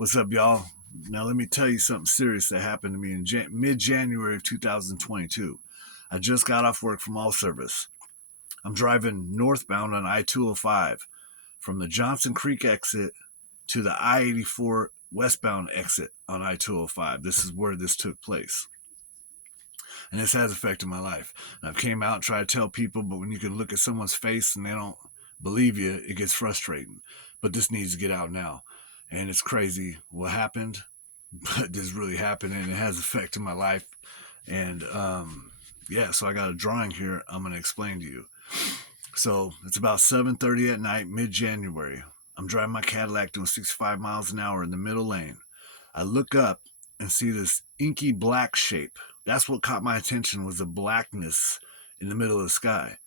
What's up, y'all? Now, let me tell you something serious that happened to me in mid January of 2022. I just got off work from all service. I'm driving northbound on I 205 from the Johnson Creek exit to the I 84 westbound exit on I 205. This is where this took place. And this has affected my life. And I've came out and tried to tell people, but when you can look at someone's face and they don't believe you, it gets frustrating. But this needs to get out now. And it's crazy what happened, but this really happened and it has affected my life. And yeah, so I got a drawing here I'm going to explain to you. So it's about 7:30 at night, mid-January. I'm driving my Cadillac doing 65 miles an hour in the middle lane. I look up and see this inky black shape. That's what caught my attention, was the blackness in the middle of the sky.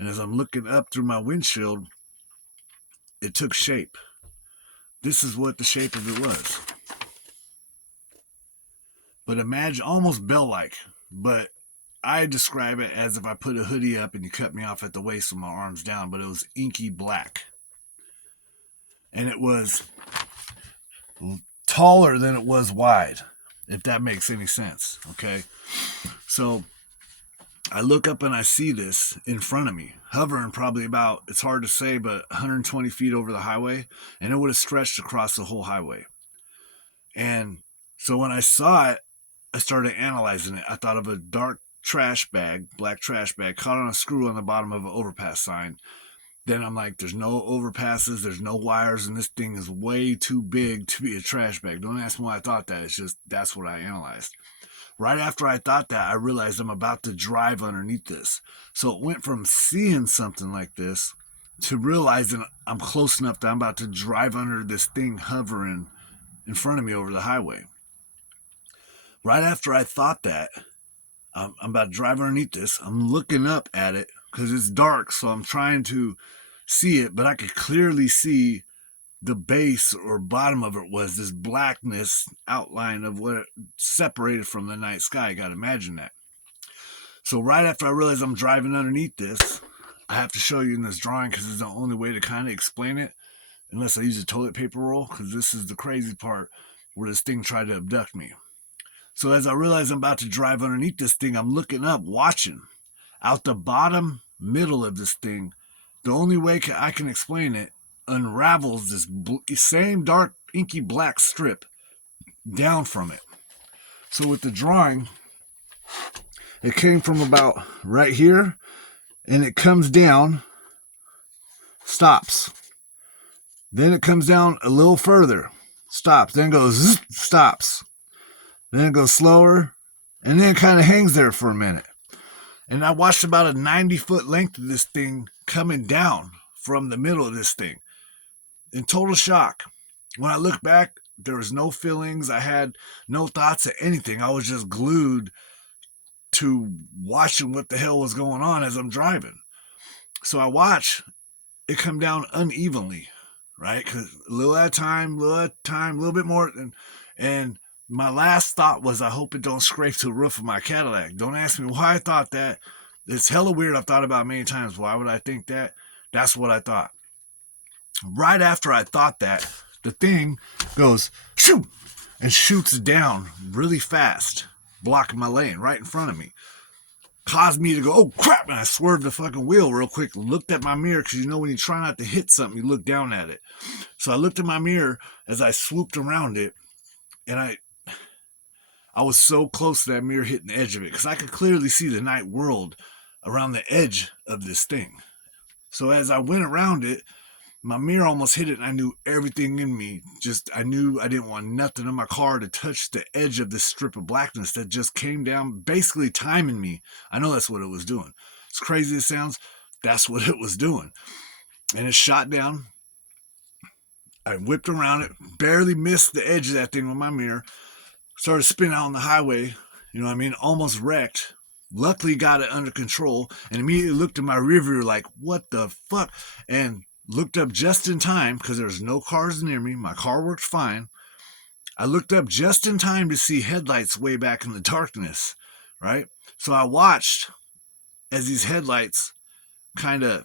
And as I'm looking up through my windshield, it took shape. This is what the shape of it was. But imagine, almost bell-like, but I describe it as if I put a hoodie up and you cut me off at the waist with my arms down, but it was inky black. And it was taller than it was wide, if that makes any sense, okay? So I look up and I see this in front of me, hovering probably about, it's hard to say, but 120 feet over the highway, and it would have stretched across the whole highway. And so when I saw it, I started analyzing it. I thought of a dark trash bag, black trash bag, caught on a screw on the bottom of an overpass sign. Then I'm like, there's no overpasses, there's no wires, and this thing is way too big to be a trash bag. Don't ask me why I thought that. It's just, that's what I analyzed. Right after I thought that, I realized I'm about to drive underneath this. So it went from seeing something like this to realizing I'm close enough that I'm about to drive under this thing hovering in front of me over the highway. Right after I thought that, I'm about to drive underneath this. I'm looking up at it because it's dark, so I'm trying to see it, but I could clearly see the base or bottom of it was this blackness outline of what it separated from the night sky. You got to imagine that. So right after I realize I'm driving underneath this, I have to show you in this drawing because it's the only way to kind of explain it, unless I use a toilet paper roll, because this is the crazy part where this thing tried to abduct me. So as I realize I'm about to drive underneath this thing, I'm looking up, watching. Out the bottom middle of this thing, the only way I can explain it, unravels this same dark inky black strip down from it. So with the drawing, it came from about right here, and it comes down, stops. Then it comes down a little further, stops. Then it goes, zzz, stops. Then it goes slower, and then it kind of hangs there for a minute. And I watched about a 90-foot length of this thing coming down from the middle of this thing in total shock. When I look back, there was no feelings. I had no thoughts of anything. I was just glued to watching what the hell was going on as I'm driving. So I watch it come down unevenly, right? Because a little at a time, a little bit more. And my last thought was, I hope it don't scrape the roof of my Cadillac. Don't ask me why I thought that. It's hella weird. I've thought about it many times. Why would I think that? That's what I thought. Right after I thought that, the thing goes, shoot, and shoots down really fast, blocking my lane right in front of me. Caused me to go, oh crap, and I swerved the fucking wheel real quick, looked at my mirror, because you know when you try not to hit something, you look down at it. So I looked at my mirror as I swooped around it, and I was so close to that mirror hitting the edge of it, because I could clearly see the night world around the edge of this thing. So as I went around it, my mirror almost hit it, and I knew everything in me. I knew I didn't want nothing in my car to touch the edge of this strip of blackness that just came down, basically timing me. I know that's what it was doing. As crazy as it sounds, that's what it was doing. And it shot down. I whipped around it, barely missed the edge of that thing with my mirror, started spinning out on the highway, you know what I mean, almost wrecked. Luckily got it under control, and immediately looked at my rear view like, what the fuck? And looked up just in time, because there was no cars near me. My car worked fine. I looked up just in time to see headlights way back in the darkness, right? So I watched as these headlights kind of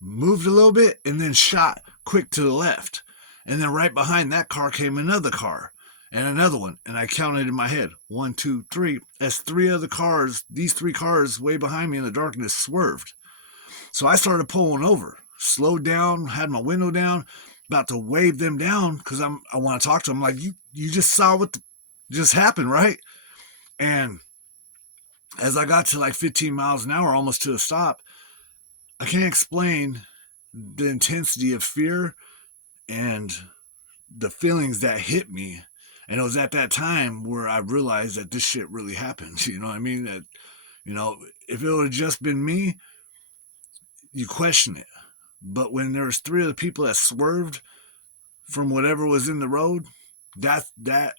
moved a little bit and then shot quick to the left. And then right behind that car came another car and another one. And I counted in my head 1, 2, 3. As 3 other cars, these 3 cars way behind me in the darkness swerved. So I started pulling over, slowed down, had my window down, about to wave them down because I want to talk to them. Like, you just saw what just happened, right? And as I got to like 15 miles an hour, almost to a stop, I can't explain the intensity of fear and the feelings that hit me. And it was at that time where I realized that this shit really happened. You know what I mean? That, if it would have just been me, you question it. But when there was 3 other people that swerved from whatever was in the road, that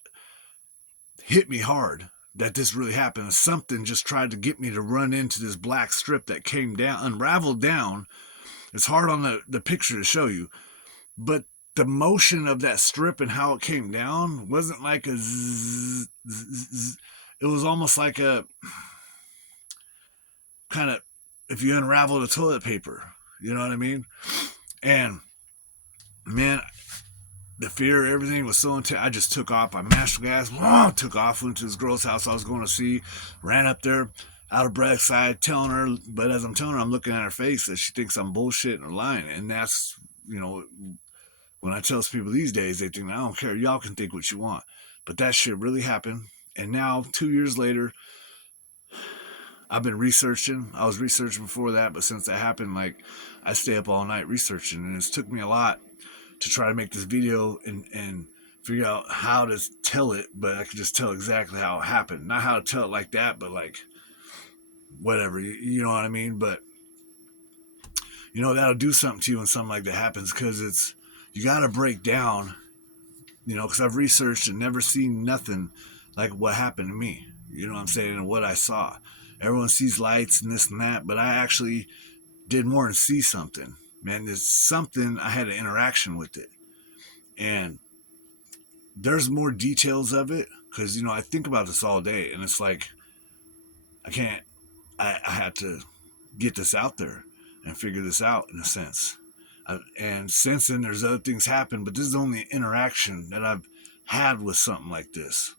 hit me hard. That this really happened. Something just tried to get me to run into this black strip that came down, unraveled down. It's hard on the picture to show you, but the motion of that strip and how it came down wasn't like a zzz, zzz, zzz. It was almost like a kind of, if you unravel the toilet paper, you know what I mean? And man, the fear, everything was so intense. I just took off. I mashed the gas, took off, went to this girl's house I was going to see, ran up there, out of breath, side, telling her, but as I'm telling her, I'm looking at her face that she thinks I'm bullshitting or lying. And that's, when I tell people these days, they think, I don't care, y'all can think what you want. But that shit really happened. And now, 2 years later, I've been researching. I was researching before that, but since that happened, like, I stay up all night researching. And it's took me a lot to try to make this video and figure out how to tell it, but I could just tell exactly how it happened. Not how to tell it like that, but like, whatever, you know what I mean? But, that'll do something to you when something like that happens, because you got to break down, because I've researched and never seen nothing like what happened to me, you know what I'm saying, and what I saw. Everyone sees lights and this and that, but I actually did more than see something. Man, there's something, I had an interaction with it. And there's more details of it, because, I think about this all day, and it's like, I had to get this out there and figure this out in a sense. And since then, there's other things happen, but this is the only interaction that I've had with something like this.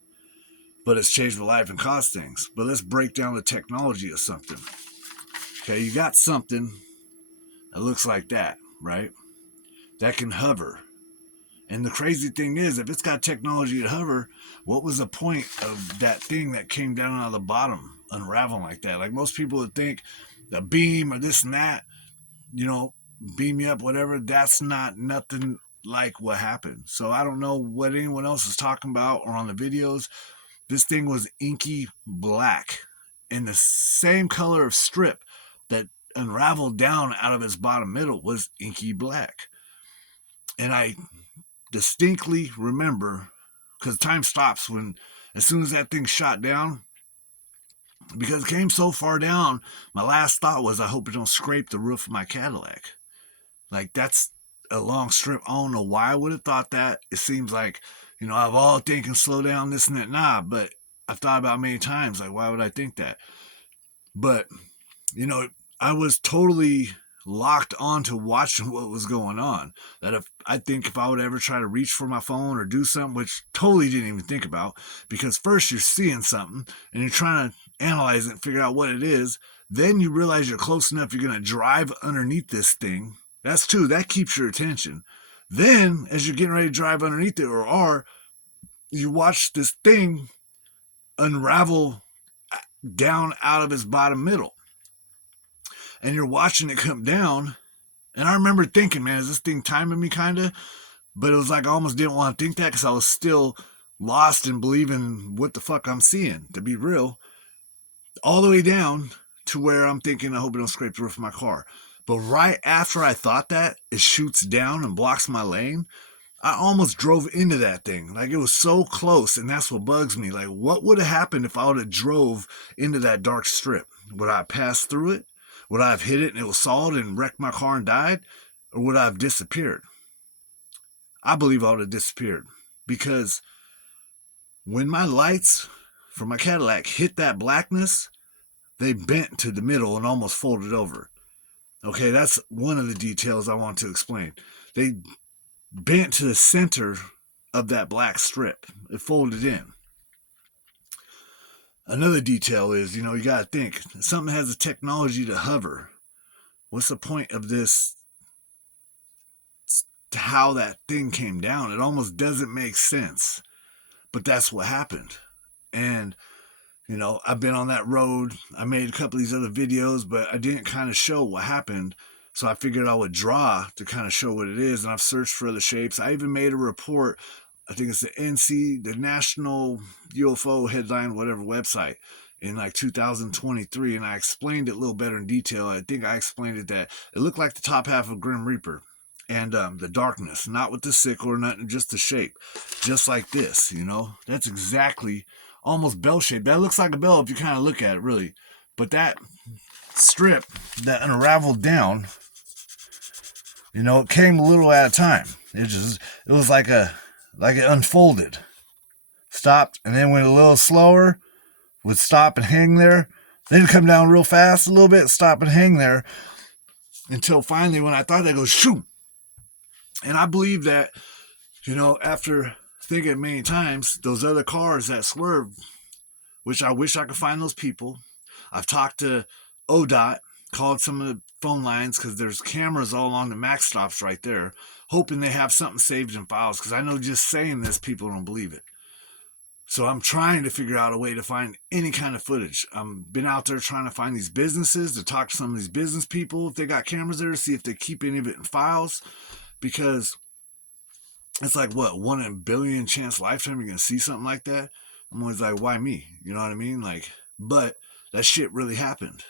But it's changed my life and caused things. But let's break down the technology of something. Okay, you got something that looks like that, right? That can hover. And the crazy thing is, if it's got technology to hover, what was the point of that thing that came down out of the bottom, unraveling like that? Like, most people would think the beam or this and that, beam me up, whatever. That's not nothing like what happened. So I don't know what anyone else is talking about or on the videos. This thing was inky black, and the same color of strip that unraveled down out of its bottom middle was inky black. And I distinctly remember, because time stops as soon as that thing shot down, because it came so far down, my last thought was, I hope it don't scrape the roof of my Cadillac. Like, that's a long strip. I don't know why I would have thought that. It seems like, I've all thinking slow down, this and that. Nah, but I've thought about many times, like, why would I think that? But, I was totally locked on to watching what was going on. That if I would ever try to reach for my phone or do something, which totally didn't even think about, because first you're seeing something and you're trying to analyze it and figure out what it is. Then you realize you're close enough, you're going to drive underneath this thing. That's two. That keeps your attention. Then, as you're getting ready to drive underneath it, you watch this thing unravel down out of its bottom middle. And you're watching it come down. And I remember thinking, man, is this thing timing me kind of? But it was like I almost didn't want to think that, because I was still lost in believing what the fuck I'm seeing, to be real. All the way down to where I'm thinking, I hope it don't scrape the roof of my car. But right after I thought that, it shoots down and blocks my lane. I almost drove into that thing. Like, it was so close, and that's what bugs me. Like, what would have happened if I would have drove into that dark strip? Would I have passed through it? Would I have hit it and it was solid and wrecked my car and died? Or would I have disappeared? I believe I would have disappeared, because when my lights from my Cadillac hit that blackness, they bent to the middle and almost folded over. Okay, that's one of the details I want to explain. They bent to the center of that black strip. It folded in. Another detail is, you got to think, something has the technology to hover. What's the point of this? How that thing came down, it almost doesn't make sense. But that's what happened. And, I've been on that road. I made a couple of these other videos, but I didn't kind of show what happened. So I figured I would draw to kind of show what it is. And I've searched for other shapes. I even made a report. I think it's the National UFO Headline, whatever website, in like 2023. And I explained it a little better in detail. I think I explained it that it looked like the top half of Grim Reaper. And the darkness, not with the sickle or nothing, just the shape. Just like this, That's exactly almost bell shaped. That looks like a bell if you kind of look at it, really. But that strip that unraveled down, it came a little at a time. It was like it unfolded, stopped, and then went a little slower, would stop and hang there, then come down real fast a little bit, stop and hang there, until finally when I thought that goes shoot. And I believe that, after thinking many times, those other cars that swerved, which I wish I could find those people. I've talked to ODOT, called some of the phone lines because there's cameras all along the max stops right there, hoping they have something saved in files, because I know just saying this, people don't believe it. So I'm trying to figure out a way to find any kind of footage. I've been out there trying to find these businesses, to talk to some of these business people, if they got cameras there, to see if they keep any of it in files. Because it's like, what, 1 in a billion chance lifetime you're going to see something like that? I'm always like, why me? You know what I mean? But that shit really happened.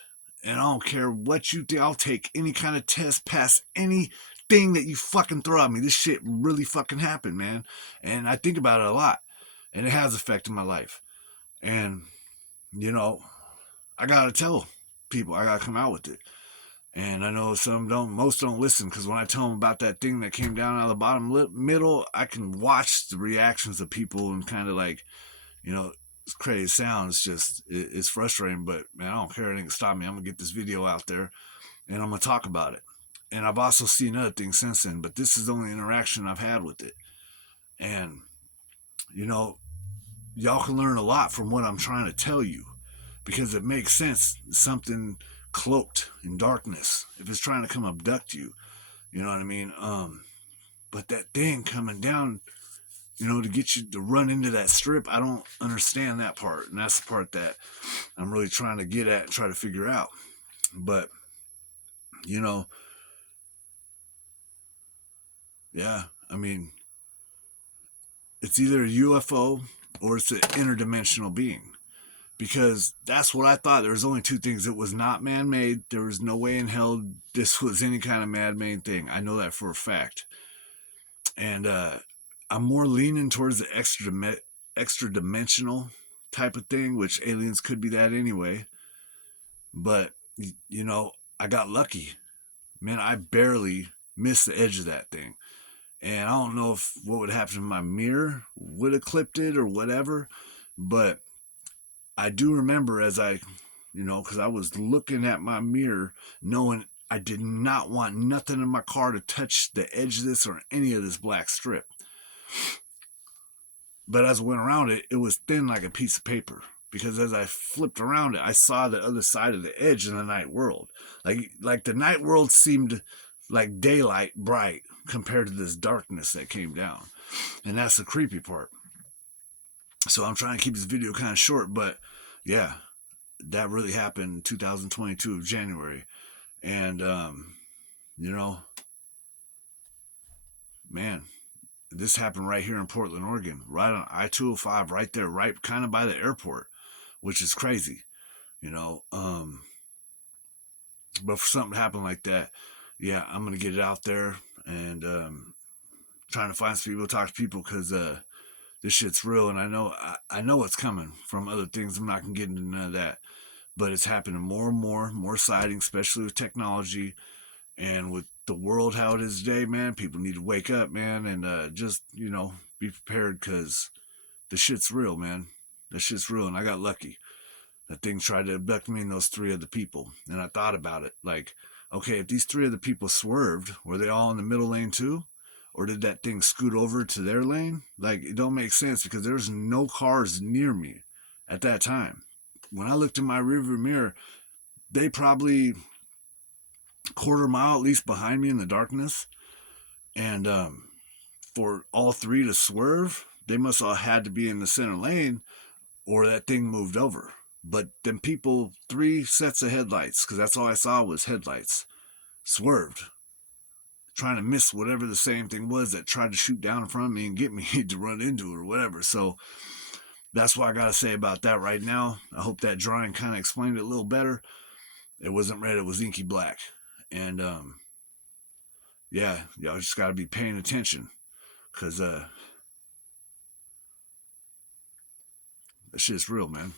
And I don't care what you think. I'll take any kind of test, pass anything that you fucking throw at me. This shit really fucking happened, man. And I think about it a lot. And it has affected my life. And, I got to tell people, I got to come out with it. And I know most don't listen, because when I tell them about that thing that came down out of the bottom middle, I can watch the reactions of people and kind of like, it's crazy sounds. It's frustrating, but man, I don't care. It ain't gonna stop me. I'm gonna get this video out there and I'm gonna talk about it. And I've also seen other things since then, but this is the only interaction I've had with it. And, y'all can learn a lot from what I'm trying to tell you, because it makes sense. Something cloaked in darkness, if it's trying to come abduct you, you know what I mean? But that thing coming down, to get you to run into that strip, I don't understand that part. And that's the part that I'm really trying to get at and try to figure out. But, yeah, I mean, it's either a UFO or it's an interdimensional being. Because that's what I thought. There was only two things. It was not man-made. There was no way in hell this was any kind of man-made thing. I know that for a fact. And I'm more leaning towards the extra dimensional type of thing, which aliens could be that anyway. But, I got lucky. Man, I barely missed the edge of that thing. And I don't know if what would happen if my mirror would have clipped it or whatever. But I do remember as because I was looking at my mirror, knowing I did not want nothing in my car to touch the edge of this or any of this black strip. But as I went around it, it was thin like a piece of paper. Because as I flipped around it, I saw the other side of the edge in the night world. Like the night world seemed like daylight bright compared to this darkness that came down. And that's the creepy part. So I'm trying to keep this video kind of short, but yeah, that really happened in 2022 of January. And, man, this happened right here in Portland, Oregon, right on I-205, right there, right kind of by the airport, which is crazy, but for something to happen like that, yeah, I'm going to get it out there and trying to find some people, talk to people, because this shit's real. And I know what's coming from other things. I'm not going to get into none of that. But it's happening more and more sightings, especially with technology and with the world how it is today, man. People need to wake up, man, and just, be prepared, because the shit's real, man. The shit's real, and I got lucky. That thing tried to abduct me and those three other people. And I thought about it, like, okay, if these three other people swerved, were they all in the middle lane too? or did that thing scoot over to their lane? Like, it don't make sense because there's no cars near me at that time. When I looked in my rearview mirror, they probably quarter mile at least behind me in the darkness. And for all three to swerve, they must have had to be in the center lane or that thing moved over. But them people, three sets of headlights, because that's all I saw was headlights, swerved, trying to miss whatever the same thing was that tried to shoot down in front of me and get me to run into it or whatever. So that's what I got to say about that right now. I hope that drawing kind of explained it a little better. It wasn't red, it was inky black. And yeah, y'all just got to be paying attention because that shit's real, man.